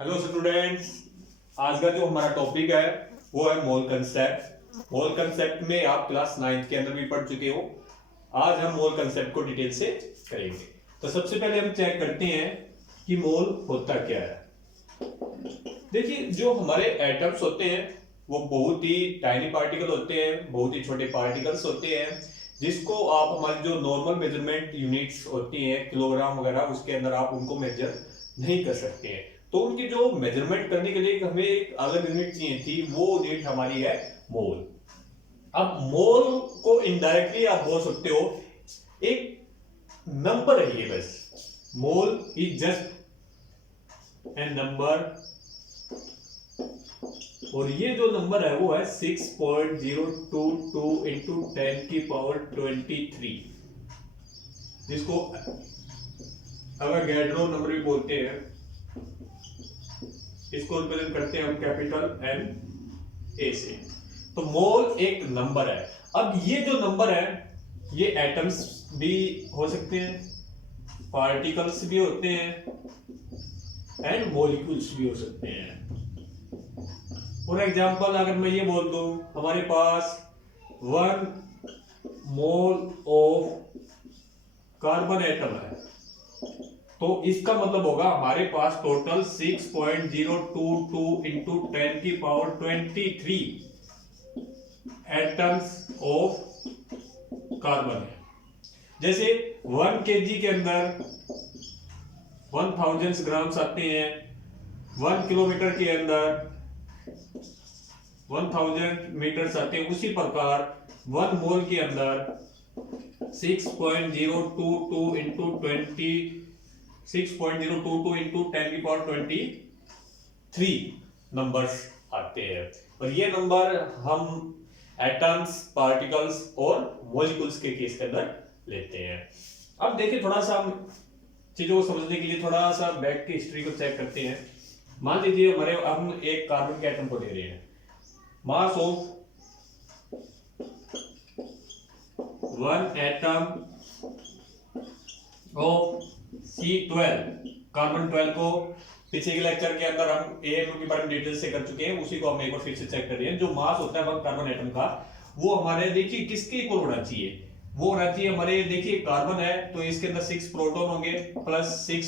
Hello students, आज का जो हमारा टॉपिक है वो है मोल कंसेप्ट। मोल कंसेप्ट में आप क्लास 9th के अंदर भी पढ़ चुके हो। आज हम मोल कंसेप्ट को डिटेल से करेंगे। तो सबसे पहले हम चेक करते हैं कि मोल होता क्या है। देखिए, जो हमारे एटम्स होते हैं वो बहुत ही टाइनी पार्टिकल होते हैं, बहुत ही छोटे पार्टिकल्स होते हैं, जिसको आप हमारी जो नॉर्मल मेजरमेंट यूनिट्स होती हैं किलोग्राम वगैरह, उसके अंदर आप उनको मेजर नहीं कर सकते हैं। तो उनकी जो मेजरमेंट करने के लिए हमें एक अलग यूनिट चाहिए थी, वो यूनिट हमारी है मोल। अब मोल को इनडायरेक्टली आप बोल सकते हो एक नंबर है ये, बस mole is just a number, और ये जो नंबर है वो है 6.022 इंटू 10 की पावर 23, जिसको अवोगाड्रो नंबर भी बोलते हैं। इसको रिप्रेजेंट करते हैं हम कैपिटल एन ए से। तो मोल एक नंबर है। अब ये जो नंबर है ये एटम्स भी हो सकते हैं, पार्टिकल्स भी होते हैं, एंड मॉलिक्यूल्स भी हो सकते हैं। फॉर एग्जांपल अगर मैं ये बोल दूं हमारे पास 1 मोल ऑफ कार्बन एटम है, तो इसका मतलब होगा हमारे पास टोटल 6.022 इंटू 10 की पावर 23 एटम्स ऑफ कार्बन है। जैसे 1 kg के अंदर 1000 ग्राम्स आते हैं, 1 किलोमीटर के अंदर 1000 मीटर्स आते हैं। उसी प्रकार 1 मोल के अंदर 6.022 इंटू 6.022 इंटू 10 की पावर 23 नंबर्स आते हैं। और ये नंबर हम एटम्स, पार्टिकल्स और मॉलिक्यूल्स के केस के अंदर लेते हैं। अब देखिए, थोड़ा सा हम चीजों को समझने के लिए थोड़ा सा बैक की हिस्ट्री को चेक करते हैं। मान लीजिए हमारे हम एक कार्बन के एटम को ले रहे हैं, mass of 1 atom of C12, carbon 12 को पीछे के लेक्चर के अंदर हम AMU के बारे में डिटेल से कर चुके हैं, उसी को हम एक बार फिर से चेक कर रहे हैं। जो मास होता है कार्बन एटम का, वो हमारे देखिए किसके इक्वल होना चाहिए, वो होना चाहिए हमारे, देखिए कार्बन है तो इसके अंदर 6 प्रोटॉन होंगे प्लस 6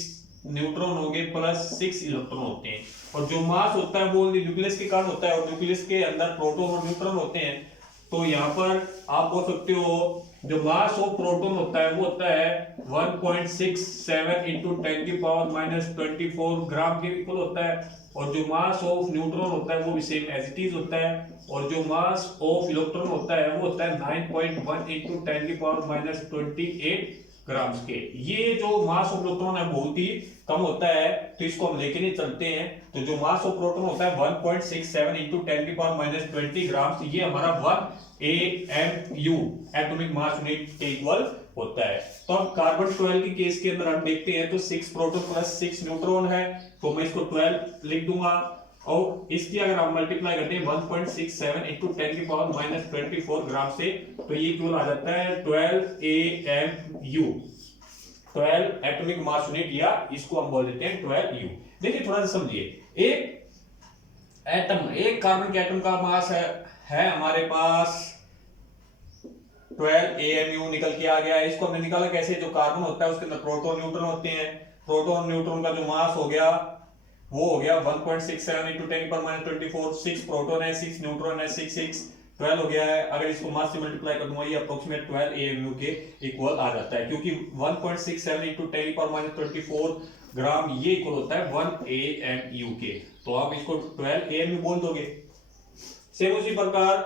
न्यूट्रॉन होंगे प्लस 6 इलेक्ट्रॉन होते हैं। और जो मास होता है वो न्यूक्लियस के कारण होता है, और न्यूक्लियस के अंदर प्रोटॉन और न्यूट्रॉन होते हैं। तो यहाँ पर आप बोल सकते हो जो मास ऑफ प्रोटॉन होता है वो होता है 1.67 इंटू 10 की पावर -24 ग्राम के इक्वल होता है। और जो मास ऑफ न्यूट्रॉन होता है वो भी सेम एज इट इज होता है। और जो मास ऑफ इलेक्ट्रॉन होता है वो होता है 9.1 इंटू 10 की पावर -28 ग्राम्स के। ये जो मास ऑफ इलेक्ट्रॉन है बहुत ही कम होता है, तो इसको हम लेके नहीं चलते हैं। तो जो मास ऑफ प्रोटॉन होता है 1.67 इंटू 10 की पावर -20 ग्राम्स, ये हमारा 1 AMU एटॉमिक मास यूनिट के इक्वल होता है। तो अब कार्बन 12 के केस के अंदर हम देखते हैं तो 6 प्रोटॉन प्लस 6 न्यूट्रॉन है, तो मैं इसको 12 लिख दूंगा। और इसकी अगर आप मल्टीप्लाई करते हैं 1.67 इंटू 10 की पावर -24 ग्राम से, तो ये इक्वल आ जाता है 12 AMU, 12 एटॉमिक मास यूनिट, या इसको हम बोल देते हैं 12U। देखिए थोड़ा सा समझिए, एक एटम, एक कार्बन के एटम का मास है हमारे पास 12 AMU निकल के आ गया है। इसको हमने निकाला कैसे, जो कार्बन होता है उसके अंदर प्रोटॉन न्यूट्रॉन होते हैं, प्रोटॉन न्यूट्रॉन का जो मास हो गया वो हो गया 1.67 इंटू 10 की पावर -24, 6 प्रोटॉन है 6 न्यूट्रॉन है 6 6 12 हो गया है। अगर इसको मास से मल्टीप्लाई कर दूंगा ये अप्रोक्सीमेट 12 AMU के इक्वल आ जाता है, क्योंकि 1.67 इंटू 10 की पावर -24 ग्राम ये इक्वल होता है 1 AMU के। तो आप इसको 12 AMU बोल दोगे। सेम उसी प्रकार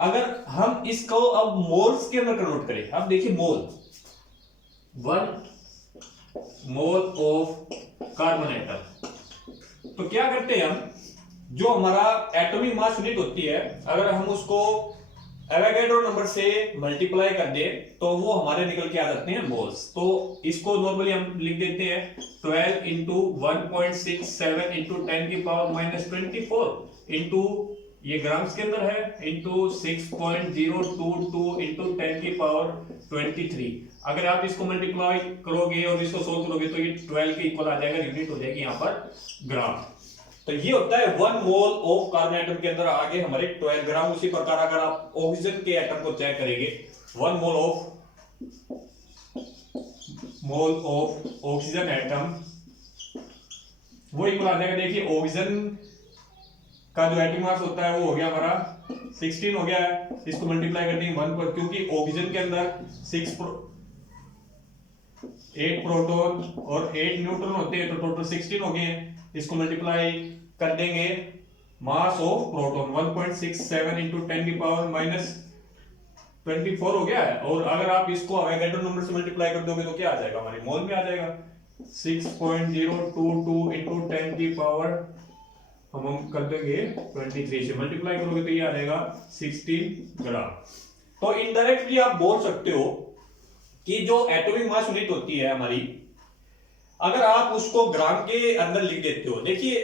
अगर हम इसको अब मोल्स के अंदर कन्वर्ट करें, अब देखिए मोल, 1 मोल ऑफ कार्बन एटम, तो क्या करते हैं हम, जो हमारा एटॉमिक मास यूनिट होती है अगर हम उसको एवोगाड्रो नंबर से मल्टीप्लाई कर दें तो वो हमारे निकल के आ जाते हैं मोल्स। तो इसको नॉर्मली हम लिख देते हैं 12 इंटू 1.67 इंटू 10 की पावर -24 इंटू, ये ग्राम्स के अंदर है, इंटू 6.022 इंटू 10 की पावर 23। अगर आप इसको मल्टीप्लाई करोगे और इसको सोल्व करोगे तो ये 12 के इक्वल आ जाएगा, यूनिट हो जाएगी यहाँ पर ग्राम। तो ये होता है 1 मोल ऑफ कार्बन एटम के अंदर आगे हमारे 12 ग्राम। उसी प्रकार अगर आप ऑक्सीजन के एटम को चेक करेंगे 1 मोल ऑफ ऑक्सीजन एटम वो इक्वल आ जाएगा। देखिए ऑक्सीजन का जो एटॉमिक मास होता है वो हो गया हमारा 16 हो गया है। इसको मल्टीप्लाई कर देंगे 1 पर, क्योंकि ऑक्सीजन के अंदर 8 प्रोटॉन और 8 न्यूट्रॉन होते हैं, तो टोटल 16 हो गए हैं। इसको मल्टीप्लाई कर देंगे मास ऑफ प्रोटॉन 1.67 इंटू 10 की पावर माइनस 24 हो गया है। और अगर आप इसको अवोगाड्रो नंबर से मल्टीप्लाई कर दोगे तो क्या आ जाएगा, हमारे मोल में आ जाएगा 6.022 इंटू 10 की पावर हम कर देंगे 23 से मल्टीप्लाई करोगे तो ये आ जाएगा 16 ग्राम। तो इनडायरेक्टली आप बोल सकते हो कि जो एटॉमिक मास यूनिट होती है हमारी, अगर आप उसको ग्राम के अंदर लिख देते हो, देखिए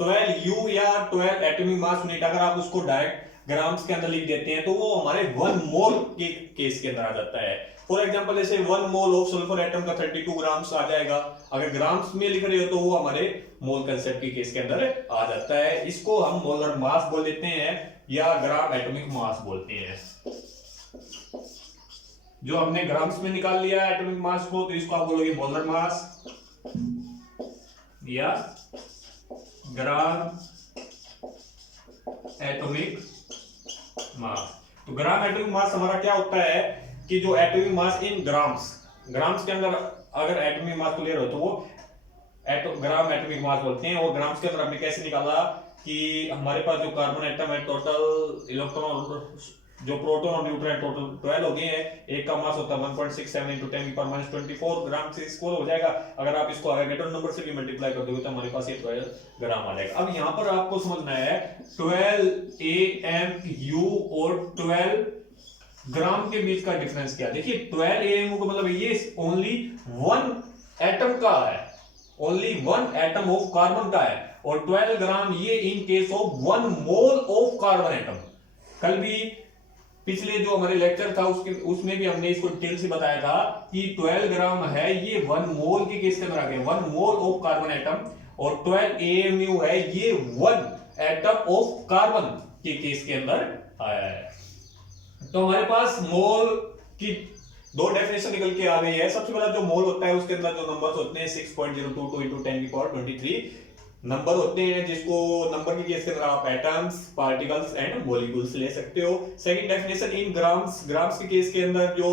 12 U या 12 एटॉमिक मास यूनिट अगर आप उसको डायरेक्ट ग्राम्स के अंदर लिख देते हैं तो वो हमारे 1 मोल के केस के अंदर आ जाता है। फॉर एग्जांपल जैसे 1 मोल ऑफ सल्फर एटम का 32 ग्राम्स आ जाएगा। अगर ग्राम्स में लिख रहे हो तो वो हमारे मोल कंसेप्ट के केस के अंदर आ जाता है। इसको हम मोलर मास बोल देते हैं या ग्राम एटॉमिक मास बोलते हैं। जो हमने ग्राम्स में निकाल लिया एटॉमिक मास को, तो इसको आप बोलोगे मोलर मास या ग्राम एटॉमिक मास। तो ग्राम एटॉमिक मास हमारा क्या होता है कि जो एटॉमिक मास इन ग्राम्स के अंदर अगर एटॉमिक मास को ले रहे हो तो वो ग्राम एटॉमिक मास बोलते हैं। और ग्राम्स के अंदर हमने कैसे निकाला कि हमारे पास जो कार्बन एटम है टोटल इलेक्ट्रॉन और जो प्रोटॉन और न्यूट्रॉन टोटल 12 हो गए हैं। एक का मास होता है 1.67 इंटू 10 की पावर माइनस 24 ग्राम से स्क्वायर हो जाएगा। अगर आप इसको अवोगाड्रो नंबर से भी मल्टीप्लाई कर दोगे तो हमारे पास ये 12 ग्राम आ जाएगा। अब यहाँ पर आपको समझना है 12 AMU और 12 ग्राम के बीच का डिफरेंस क्या है। देखिए 12 AMU का मतलब ये ओनली 1 एटम का है, ओनली 1 एटम ऑफ कार्बन का है। और 12 ग्राम ये इन case of 1 mole of carbon atom. कल भी पिछले जो हमारे लेक्चर था उसमें भी हमने इसको डिटेल से बताया था कि 12 ग्राम है ये 1 मोल के केस के अंदर आ गया, 1 मोल ऑफ कार्बन एटम। और 12 AMU है ये 1 एटम ऑफ कार्बन के केस के अंदर आया है। तो हमारे पास मोल की 2 डेफिनेशन निकल के आ गई है। सबसे पहला जो मोल होता है उसके अंदर जो नंबर्स होते हैं 6.022 इंटू 10 की पावर 23 नंबर होते हैं, जिसको नंबर के केस के अंदर आप एटम्स, पार्टिकल्स एंड मॉलिक्यूल्स ले सकते हो। सेकंड डेफिनेशन इन ग्राम्स के केस के अंदर जो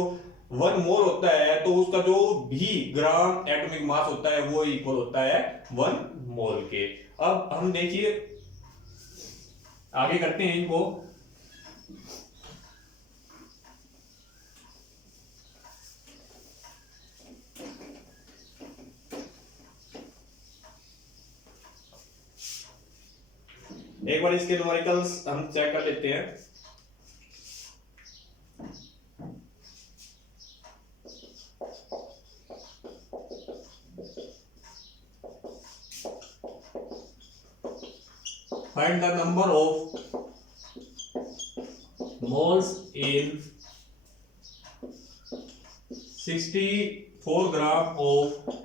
1 मोल होता है तो उसका जो भी ग्राम एटॉमिक मास होता है वो इक्वल होता है 1 मोल के। अब हम देखिए आगे करते हैं इनको। एक बार इसके न्यूमेरिकल्स हम चेक कर लेते हैं। Find the number of moles in 64 gram of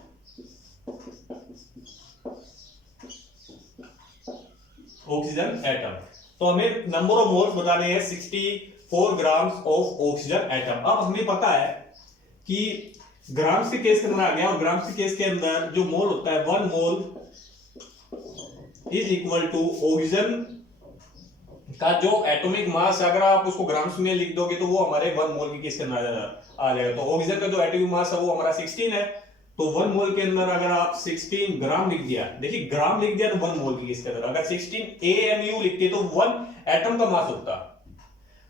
oxygen atom. तो हमें नंबर ऑफ मोल्स बताने हैं 64 ग्राम्स ऑफ ऑक्सीजन एटम। अब हमें पता है कि ग्राम्स के केस के अंदर आ गया, और ग्राम्स के केस के अंदर जो मोल होता है 1 mole is equal to oxygen का जो एटॉमिक मास, अगर आप उसको ग्राम्स में लिख दोगे तो वो हमारे 1 मोल के केस के अंदर आ जाएगा। तो ऑक्सीजन का जो एटॉमिक मास है वो हमारा 16 है। तो 1 मोल के अंदर अगर आप 16 ग्राम लिख दिया, देखिए ग्राम लिख दिया तो 1 मोल की केस के अंदर, अगर 16 AMU लिखते तो 1 एटम का मास होता।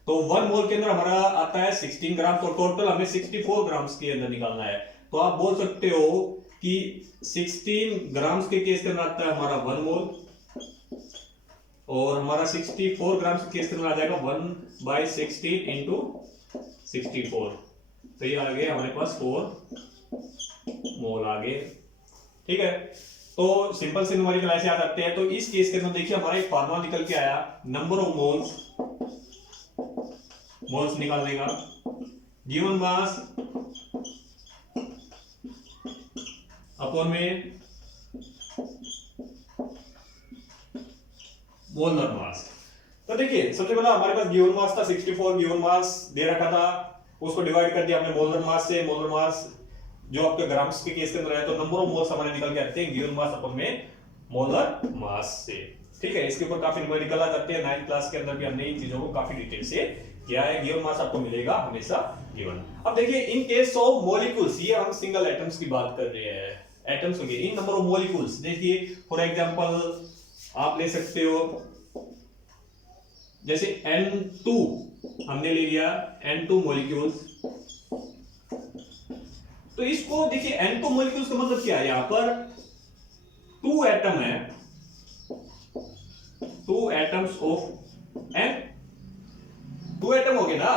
तो 1 मोल के अंदर हमारा आता है 16 ग्राम। तो टोटल हमें 64 ग्राम्स के अंदर निकालना है। तो आप बोल सकते हो कि 16 ग्राम्स के केस के अंदर आता है हमारा 1 मोल, और हमारा 64 ग्राम्स के केस के अंदर आ जाएगा 1/16 इंटू 64। तो ये आ गया हमारे पास 4 मोल आ गए। ठीक है, तो सिंपल से न्यूमेरिकल ऐसे आ जाते हैं। तो इस केस के अंदर देखिए हमारा एक फार्मूला निकल के आया, नंबर ऑफ मोल्स निकाल देगा गिवन मास अपॉन में मोलर मास। तो देखिए सबसे पहला हमारे पास गिवन मास था 64, गिवन मास दे रखा था, उसको डिवाइड कर दिया हमने मोलर मास से। मोलर मास जो आपके ग्राम्स के केस के अंदर है तो नंबर ऑफ मोल्स हमारे निकल के आते हैं गिवन मास अपन में मोलर मास से। ठीक है, इसके ऊपर काफी न्यूमेरिकल आ जाते हैं, 9th क्लास के अंदर भी हमने इन चीजों को काफी डिटेल से किया है। गिवन मास आपको मिलेगा हमेशा गिवन। अब देखिए इन केस ऑफ मॉलिक्यूल्स, ये हम सिंगल एटम्स की बात कर रहे हैं, एटम्स हो गए। इन नंबर ऑफ मॉलिक्यूल्स देखिए फॉर एग्जांपल आप ले सकते हो जैसे N2 हमने ले लिया, N2 मॉलिक्यूल्स। तो इसको देखिए N2 मॉलिक्यूल्स का मतलब क्या है, यहां पर 2 एटम है, 2 एटम्स ऑफ N, 2 एटम हो गए ना।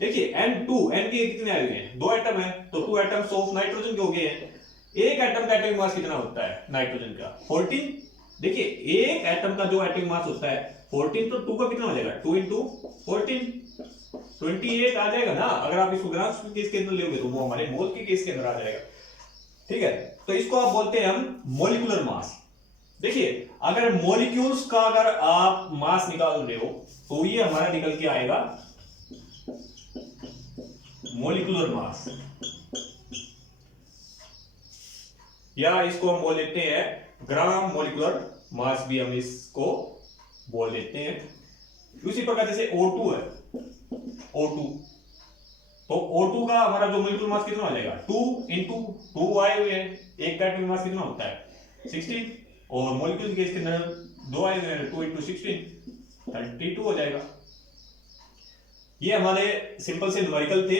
देखिए N2, N के कितने आए हुए हैं, 2 एटम है, तो 2 एटम्स ऑफ नाइट्रोजन के हो गए हैं। एक एटम का एटॉमिक मास कितना होता है नाइट्रोजन का, 14। देखिए एक एटम का जो एटॉमिक मास होता है 14, तो 2 का कितना हो जाएगा, 2 इंटू 14, 28 आ जाएगा ना। अगर आप इसको ग्राम्स के केस के अंदर लोगे तो वो हमारे मोल के केस के अंदर आ जाएगा। ठीक है, तो इसको आप बोलते हैं हम मॉलिक्यूलर मास। देखिए अगर मॉलिक्यूल्स का अगर आप मास निकाल रहे हो तो ये हमारा निकल के आएगा मॉलिक्यूलर मास, या इसको हम बोल देते हैं ग्राम मॉलिक्यूलर मास भी हम इसको बोल देते हैं। उसी प्रकार जैसे O2 है, O2, तो O2 का हमारा जो मॉलिक्यूलर मास कितना हो जाएगा, 2 इंटू 2 आए हुए हैं, एक का एटॉमिक मास कितना होता है 16, और मॉलिक्यूल के इसके अंदर 2 आए हुए हैं, 2 इंटू 16 32 हो जाएगा। ये हमारे सिंपल से न्यूमेरिकल थे।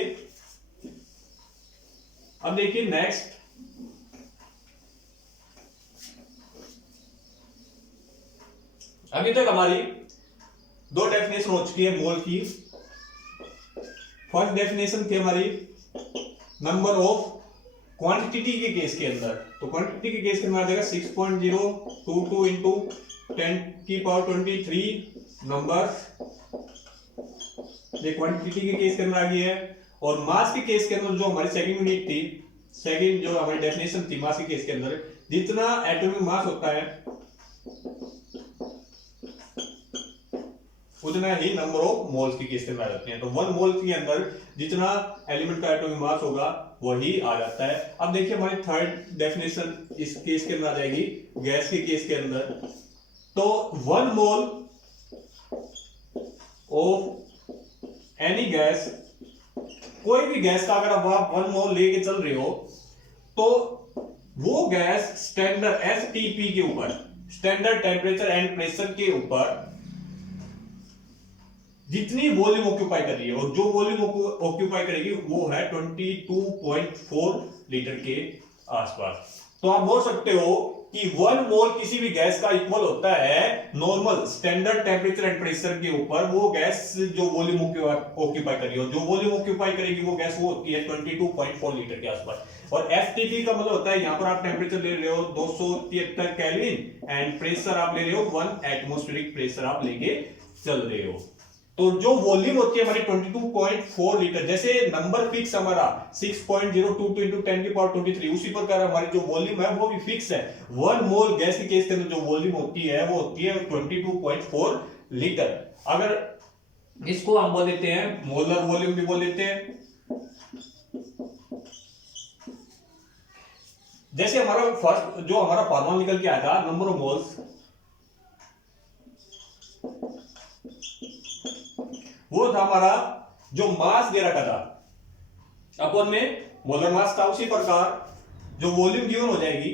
अब देखिए नेक्स्ट, अभी तक हमारी 2 डेफिनेशन हो चुकी है मोल की। फर्स्ट डेफिनेशन थी हमारी नंबर ऑफ क्वांटिटी के केस के अंदर, तो क्वांटिटी के केस के अंदर आ जाएगा 6.022 इंटू 10⁻23 नंबर, ये क्वांटिटी के केस के अंदर आ गई है। और मास के केस के अंदर जो हमारी सेकंड यूनिट थी, सेकंड जो हमारी डेफिनेशन थी मास के केस के अंदर, जितना एटॉमिक मास होता है उतना ही नंबर ऑफ मोल्स की केस के अंदर आ जाते हैं। तो 1 मोल के अंदर जितना एलिमेंट का एटॉमिक मास होगा वही आ जाता है। अब देखिए हमारी थर्ड डेफिनेशन इस केस के अंदर आ जाएगी गैस के केस के अंदर। तो 1 मोल ऑफ एनी गैस, कोई भी गैस का अगर आप 1 मोल लेके चल रहे हो तो वो गैस स्टैंडर्ड STP के ऊपर, स्टैंडर्ड टेम्परेचर एंड प्रेशर के ऊपर जितनी वॉल्यूम ऑक्यूपाई कर रही है, और जो वॉल्यूम ऑक्यूपाई करेगी वो है 22.4 लीटर के आसपास। तो आप बोल सकते हो कि 1 मोल किसी भी गैस का इक्वल होता है normal standard temperature and pressure के ऊपर वो गैस जो वॉल्यूम ऑक्यूपाई कर रही है, जो वॉल्यूम ऑक्यूपाई करेगी वो गैस वो होती है 22.4 लीटर के आसपास। और एसटीपी का मतलब होता है यहां पर आप टेम्परेचर ले रहे हो 273 केल्विन एंड प्रेशर आप ले रहे हो 1 एटमॉस्फेरिक प्रेशर आप लेके चल रहे हो। तो जो वॉल्यूम होती है हमारी 22.4 लीटर, जैसे नंबर फिक्स हमारा 6.022 इंटू 10⁻23, उसी प्रकार हमारी जो वॉल्यूम है वो भी फिक्स है। 1 मोल गैस के केस के अंदर जो वॉल्यूम होती है वो होती है 22.4 लीटर। अगर इसको हम बोल देते हैं मोलर वॉल्यूम भी बोल देते हैं। जैसे हमारा फर्स्ट जो हमारा फॉर्मूला निकल के आया था नंबर ऑफ मोल्स, वो था हमारा जो मास दे रखा था अपन में मोलर मास था, उसी प्रकार जो वॉल्यूम गिवन हो जाएगी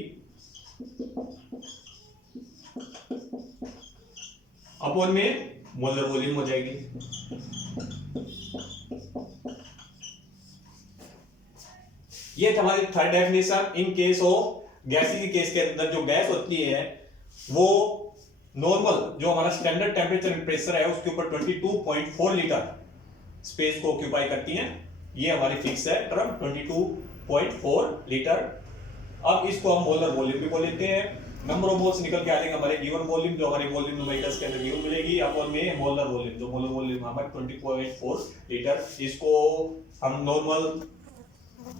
अपन में मोलर वॉल्यूम हो जाएगी। ये था हमारी third definition. In case of गैसी के केस के अंदर जो गैस होती है वो नॉर्मल जो हमारा स्टैंडर्ड टेम्परेचर एंड प्रेशर है उसके ऊपर 22.4 लीटर स्पेस को ऑक्यूपाई करती हैं। ये हमारी फिक्स है टर्म 22.4 लीटर। अब इसको हम मोलर वॉल्यूम भी बोल लेते हैं। नंबर ऑफ मोल्स निकल के आ जाएंगे हमारे गिवन वॉल्यूम, जो हमारे वॉल्यूम न्यूमेरिकल्स के अंदर गिवन मिलेगी अपन में मोलर वॉल्यूम, जो मोलर वॉल्यूम हमारा 20.4 लीटर। इसको हम नॉर्मल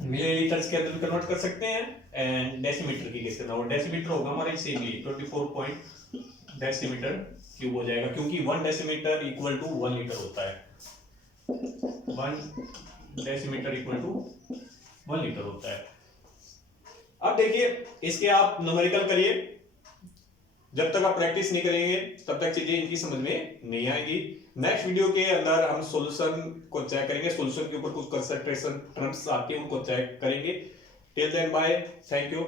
मिलीलीटर्स के अंदर कन्वर्ट कर सकते हैं एंड डेसीमीटर की केस में, और डेसीमीटर होगा हमारे सेमली डेसीमीटर क्यूब हो जाएगा, क्योंकि 1 डेसीमीटर इक्वल टू 1 लीटर होता है। 1 डेसीमीटर इक्वल टू 1 लीटर होता है। अब देखिए इसके आप न्यूमेरिकल करिए, जब तक आप प्रैक्टिस नहीं करेंगे तब तक चीजें इनकी समझ में नहीं आएगी। नेक्स्ट वीडियो के अंदर हम सॉल्यूशन को चेक करेंगे, सॉल्यूशन के ऊपर कुछ कंसंट्रेशन टर्म्स आती है उनको चेक करेंगे। Till then bye, thank you.